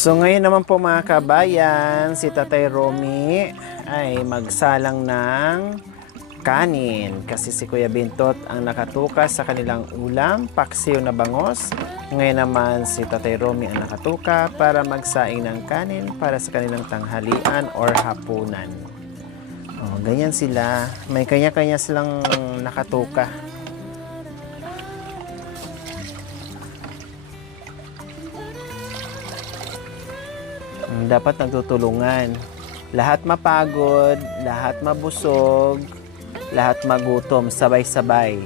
So ngayon naman po mga kabayan, si Tatay Romy ay magsalang ng kanin kasi si Kuya Bintot ang nakatukas sa kanilang ulam, paksiw na bangos. Ngayon naman si Tatay Romy ang nakatuka para magsaing ng kanin para sa kanilang tanghalian or hapunan. Oh, ganyan sila. May kanya-kanya silang nakatuka. Dapat nagtutulungan. Lahat mapagod, lahat mabusog, lahat magutom, sabay-sabay.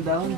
Down.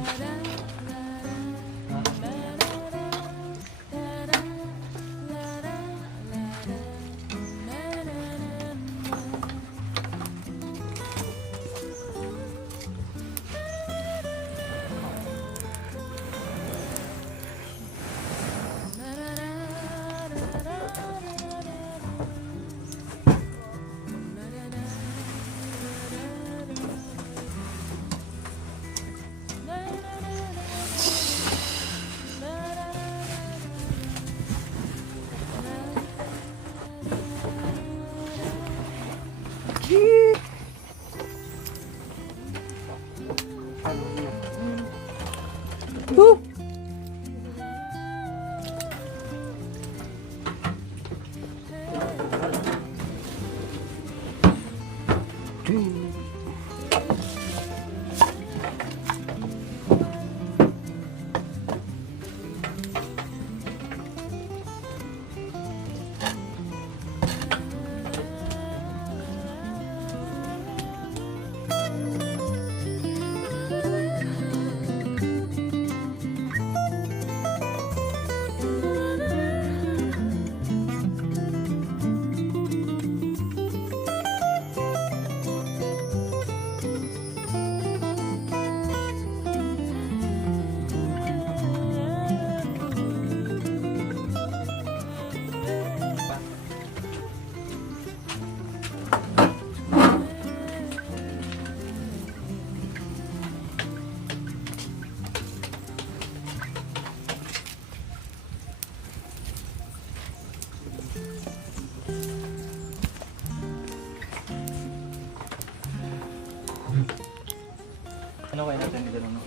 Ano kaya natin dito, no?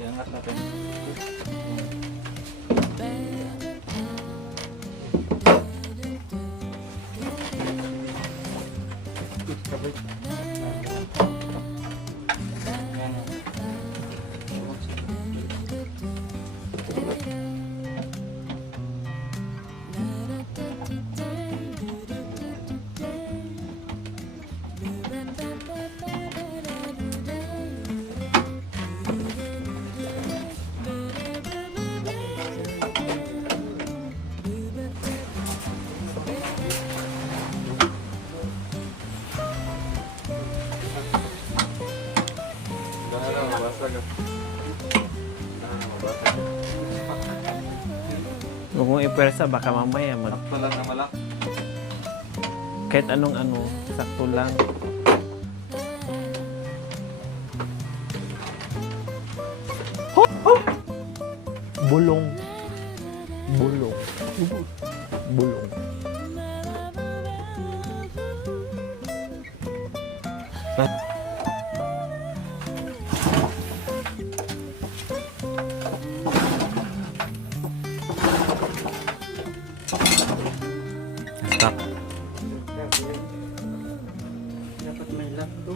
Iangat natin. Huwag mong ipersa, baka mamaya Sakto lang na malak. kahit anong ano, sakto lang. Bulong. Bulong. Bulong. Stop. Dapat may lock to.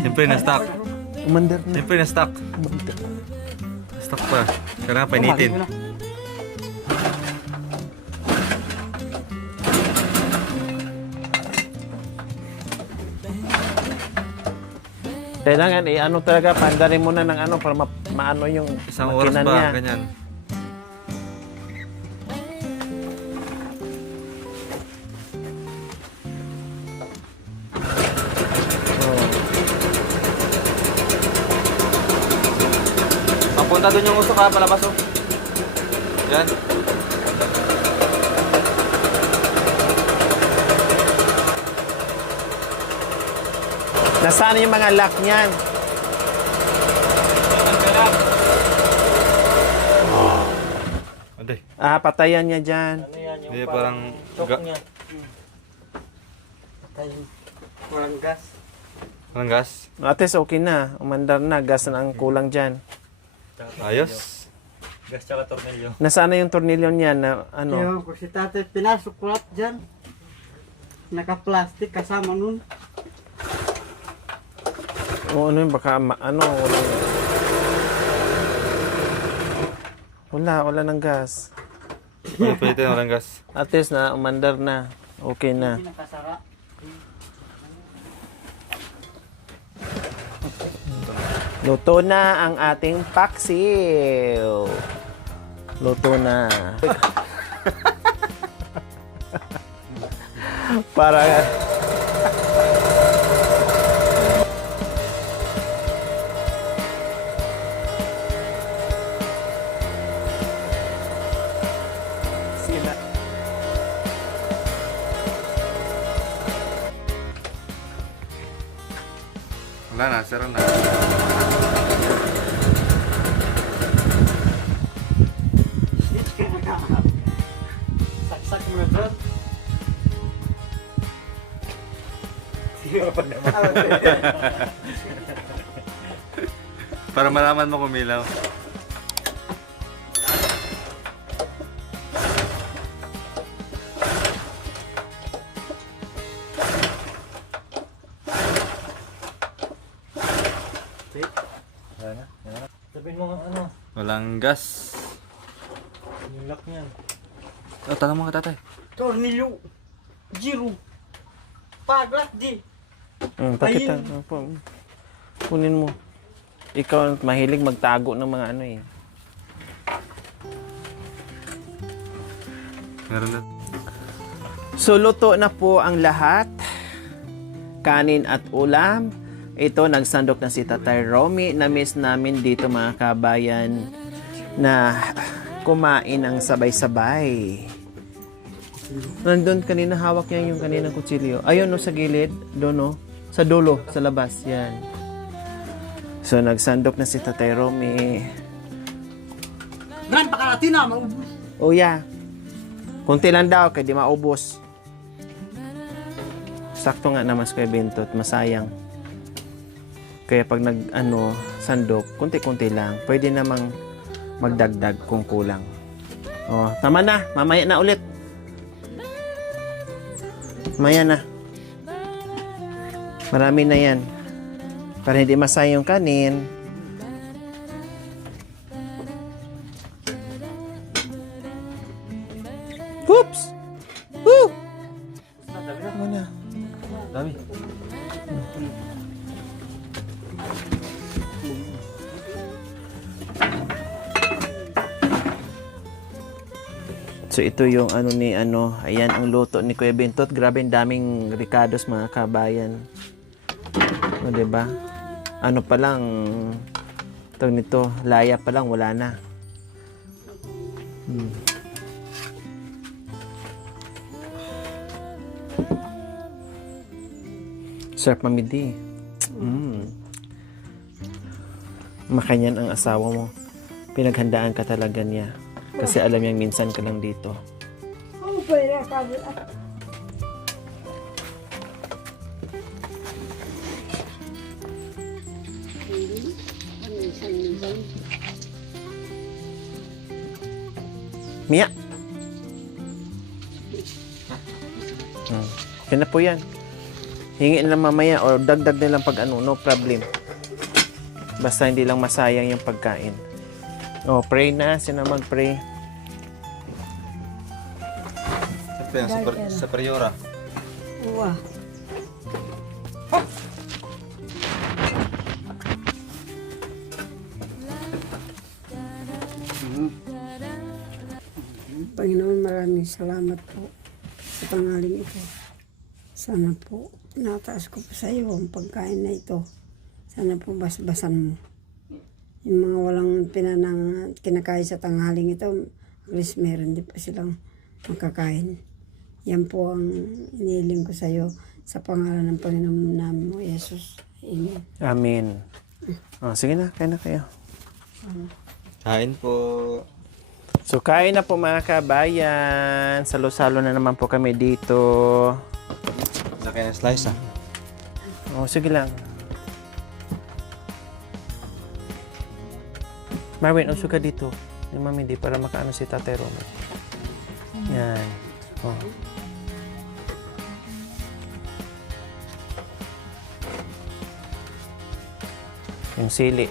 Siyempre na-stuck. Umandar na. Siyempre na-stuck. Stuck pa. Kailangan painitin. Kailangan ano talaga, pandarin mo na ng ano para maano yung Isang oras makina ba? niya. Ganyan. Oh. Papunta doon yung usok ha, palabas oh. Yan. Nasaan yung mga lock niyan? Aday. Ah, patayan niya dyan. Ano yan yung Hindi, parang... chok Ga- niya. Patay. Walang gas. Parang gas. At least okay na. Umandar na. Gas na ang kulang dyan. Ayos. Gas tsaka tornilyo. Nasaan na yung tornilyo niya na ano? Ewan ko si tatay pinasok ko lahat dyan. Naka-plastic kasama nun. O ano yun, baka ano. Wala ng gas. Pwede na lang gas. At least na umandar na. Okay na. Hindi nakasara. Luto na ang ating paksiw. Luto na. Para sila. Wala na, sira na. Saksak mo na dyan. Para malaman mo kumilaw. Sabihin mo nga ano, Walang gas. yung lock niyan. Oh, tanong mo ka tatay. Tornilyo. Giro. Paglat di. Pakita. Ayun. Kunin mo. Ikaw mahilig magtago ng mga ano eh. Meron na. So luto na po ang lahat. Kanin at ulam. Ito, nagsandok na si Tatay Romy. Na-miss namin dito mga kabayan na kumain ng sabay-sabay. Nandun kanina, hawak niya yung kaninang kutsilyo. Ayun no, sa gilid. Doon no. Sa dulo, sa labas. Yan. So, nagsandok na si Tatay Romy. Gran pakarati na, maubos. Oh yeah. Kunti lang daw, kaya di maubos. Sakto nga naman sa Bentot, masayang. Kaya pag sandok, kunti-kunti lang. Pwede namang magdagdag kung kulang. Oh, tama na. Mamaya na ulit. Mamaya na. Marami na yan. Para hindi masayang yung kanin. Oops! Woo! Ano na? Dami. So ito yung ayan ang luto ni Kuya Bintot. Grabe ang daming ricados mga kabayan. O, diba? Ano pa lang, tawag nito, laya pa lang, wala na. Sarap mamidi. Makanyan ang asawa mo. Pinaghandaan ka talaga niya. Kasi alam niyang minsan ka lang dito. Mia! Yan na po yan. Hingin lang mamaya o dagdag na lang pag no problem. Basta hindi lang masayang yung pagkain. Oh, pray na. Sino mag-pray? Siyempre, yung superiora. Wah. Panginoon, maraming salamat po sa tanghaling ito. Sana po, tinataas ko po sa iyo ang pagkain na ito. Sana po basbasan mo. Yung mga walang kinakain sa tanghaling ito, at least meron din pa silang makakain. Yan po ang inihiling ko sa iyo sa pangalan ng Panginoon namin mo, Jesus. Amen. Amen. Oh, sige na, kain na kayo. Kain po. So, kain na po mga kabayan. Salo-salo na naman po kami dito. Laki ng slice ah. Oh, sige lang. Marvin, uso ka dito. Yung mami, di para makaano si Tatay Roma. Yan. Oh. Yung sili.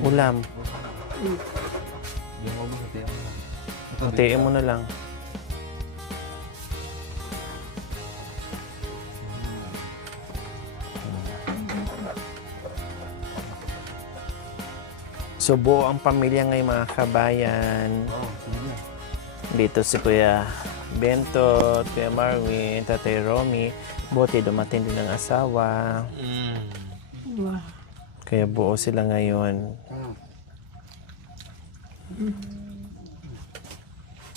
Ulam. Yung mo sa tiyan mo na. Hatiin mo na lang. So, buo ang pamilya ngayon mga kabayan. Dito si Kuya Bento, Kuya Marvin, Tatay Romy. Buti dumating din ang asawa. Wah. Kaya buo sila ngayon.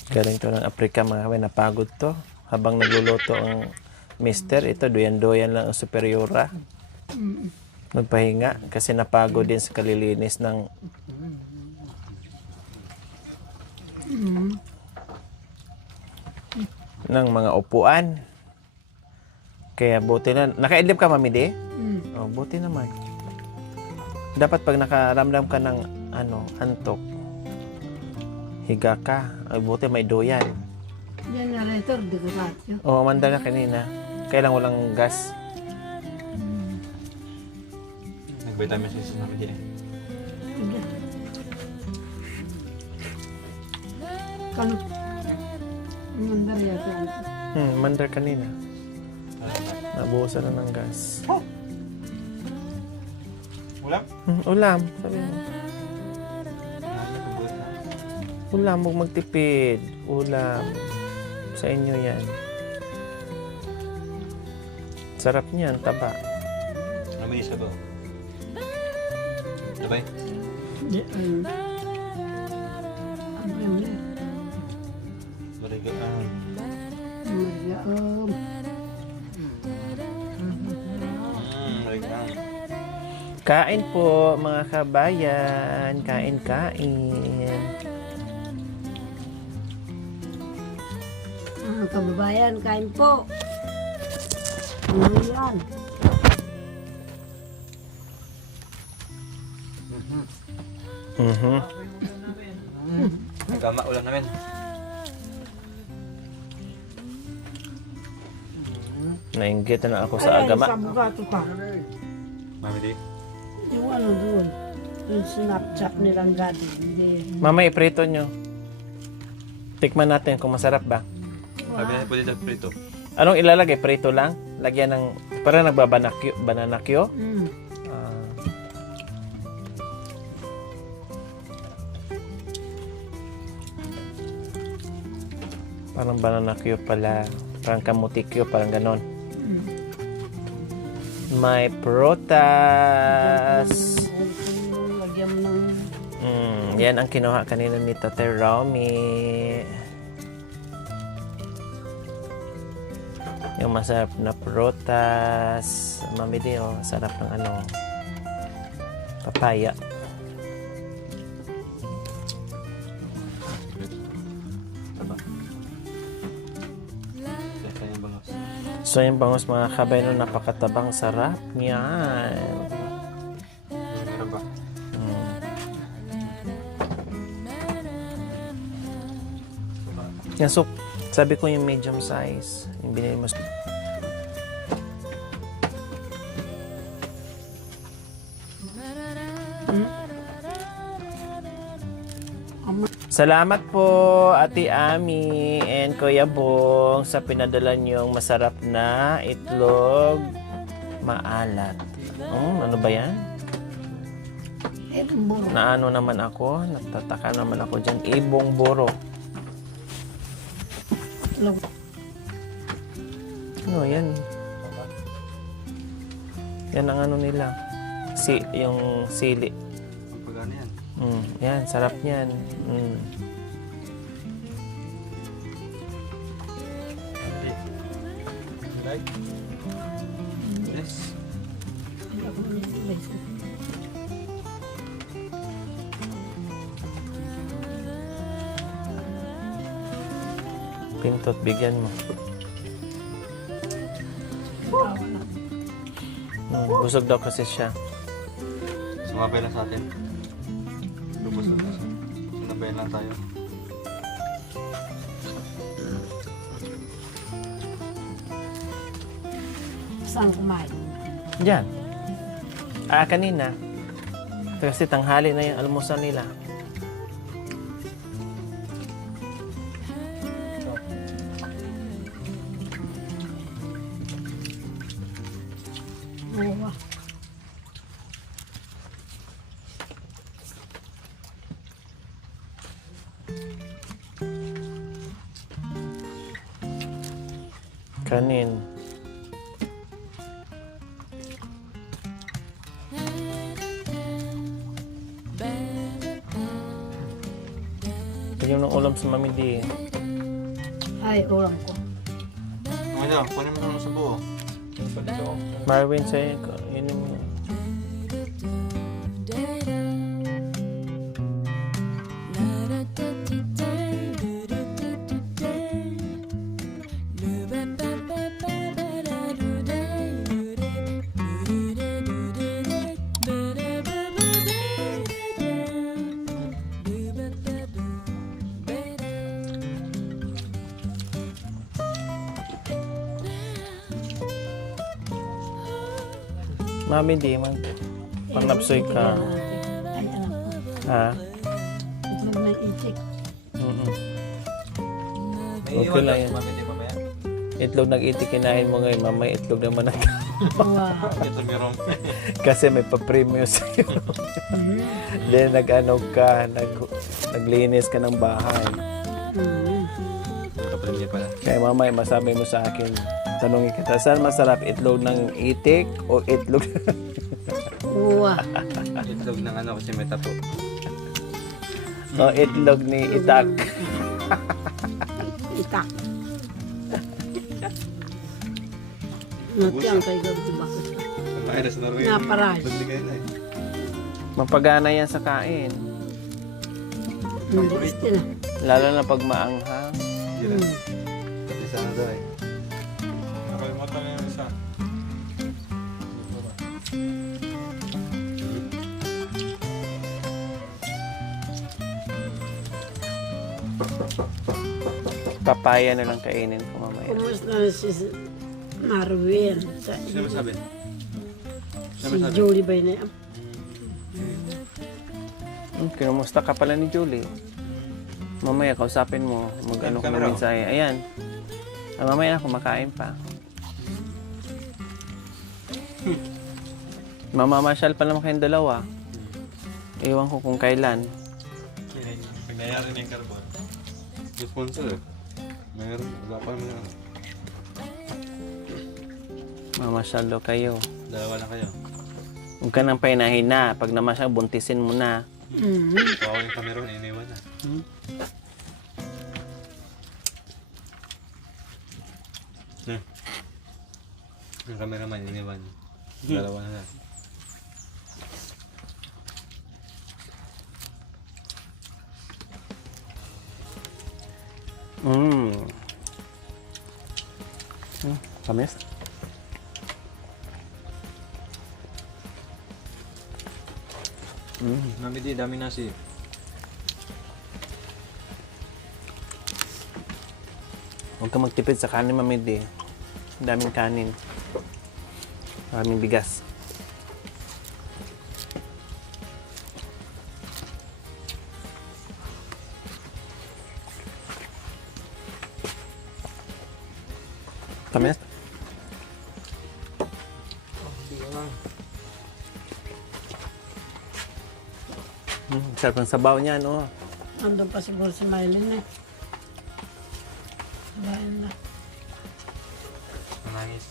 Galing to ng Afrika mga kabayan. Napagod to. Habang nagluluto ang mister, ito doyan-doyan lang ang superiora. Magpahinga kasi napagod din sa kalilinis ng mga upuan. Kaya buti na. Nakaidlip ka, Mami De? Oh, buti naman. Dapat pag nakaramdam ka ng antok, higa ka. Ay, buti may doyan. Yan na rin di ko ratyo. Oo, manda na kanina. Kailang walang gas. Nag-vitamin C sa namin din eh. Kano? Mandar yata. Mandar kanina. Nabuhusan na ng gas. Ulam? Ulam. Sabi mo. Ulam, huwag magtipid. Ulam. Sa inyo yan. Sarap niyan, taba. Namin isa to. Sabay? Ano yan? Barigaan. Mariam. Barigaan. Kain po, mga kabayan. Kain. Mga kababayan, kain po. Ano yan? Nagkama ulam namin. Nainggit na ako sa agama. Sa bukato ka. Mami, di. Yung ano doon. Yung Snapchat nilang gati. Hindi. Mama, iprito nyo. Tikman natin kung masarap ba. Sabi na pwede sa prito. Anong ilalagay? Prito lang? Lagyan ng... Para nagbabanakyo. Bananakyo? Mm. Ah. Parang bananakyo pala. Parang kamutikyo. Parang ganon. May prutas. Lagyan mo ng... Yan ang kinuha kanina ni Tate Romy. Yung masarap na prutas. Mami di, oh. Sarap ng ano. Papaya. Kaya yung bangos. So yung bangus mga kabayno, napakatabang sarap niyan. Meron ba? Yan, so, sabi ko yung medium size. Yung binili mo. Salamat po, Ate Ami and Kuya Bong, sa pinadala niyong masarap na itlog maalat. Ano ba yan? Ibong buro. Naano naman ako? Natataka naman ako dyan. Ibong buro. Ano yan? Yan ang ano nila. Yung sili. Ang pagano yan. Yan, sarap niyan. Like? Yes. Pintot, bigyan mo. Busog daw kasi siya. Sumabay lang sa atin. Lubos na tayo. Sinabayan lang tayo. Saan kumain? Diyan. Kanina. Kasi tanghali na yung almusal nila. Oo. Kanin. Bigyan ng ulam sa Mami D. Ay, ulam ko. Ano, kunin mo sa buo. Marvin, sa'yo, yun mo. Mami D, panapsoy ka. Ay, anak ko. Ha? Itlog ng itik. Okay lang yan. Mami, di ba ba yan? Itlog nag-itik, kinain mo ngayon. Mamay, itlog naman na. Wow. Ito meron. Kasi may pa-premium sa'yo. Then nag-ano ka, naglinis ka ng bahay. Kapatid niya pala. Kaya mamay, masabi mo sa akin, tanongin kita, saan masarap, itlog ng itik o itlog? Wow. Itlog ng ano kasi may tato. O itlog ni itak? Itak. Natiyang kay gabi bakit? Ang virus na rin. Naparay. Nagbigay na eh. Mapagana yan sa kain. Hindi, gusto na. Lalo na pag maanghang. Yun. Isa na daw eh. Nakalimutan na yung isa. Papaya na lang kainin ko mamaya. Kumusta na si Marwin. Sino masabi? Si Julie ba yun? Kinumusta ka pala ni Julie? Mamaya kausapin mo. Mag-ano ka Camera. namin sa ayan. Mamaya na kumakain pa. Mamamasyal pa naman kayong dalawa. Ewan ko kung kailan. Pag nangyari na yung carbon. Yung sponsor eh. Mayroon. Wala pa naman yung Mamasyal daw kayo. dalawa lang kayo. Huwag ka nang painahin na. Pag namasyal, buntisin mo na. Kung ako yung Cameroon, iniwan na. Yung cameraman, iniwan. Dalawa na lang. Kamis? Mami di, dami nasi. Huwag ka magtipid sa kanin, mamid eh. Ang daming kanin. Maraming bigas. Kamis? Sarap ng sabaw niya, no? Andun pa siguro si Mylene eh. Bayan na. Manangis.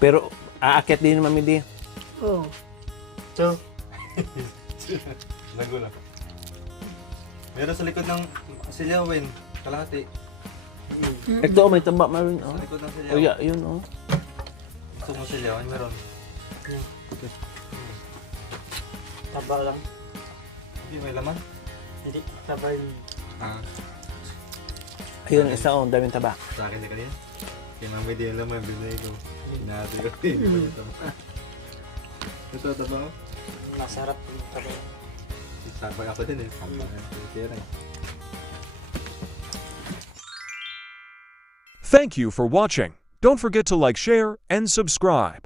Pero aakyat din ni Mami Di. Oo. So, Nagulo. Meron sa likod ng silyawin. Kalahati. Ito, may tamba maroon. Sa Oh. likod ng Oh, silyawin. yeah, yun, oh. Gusto mo silyawin, meron. taba lang. Hindi, may laman. Hindi, taba yung... Ah, Ayun, isa, oh. Daming taba. sa akin na kanina. Kaya may di laman, binay ko. Hinati ko. Ito, taba ko. Masarap yung taba. Sabag ako din eh. Sabag ako din eh. Thank you for watching. Don't forget to like, share, and subscribe.